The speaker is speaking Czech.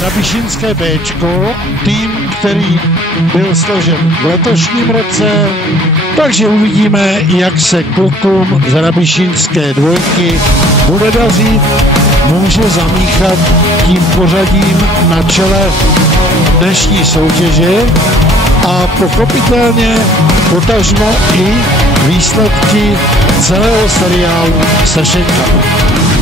Rabišínské Bčko, tým, který byl složen v letošním roce, takže uvidíme, jak se klukům z Rabišínské dvojky bude dařit. Může zamíchat tím pořadím na čele dnešní soutěže a pochopitelně potažmo i výsledky celého seriálu Session Cupu.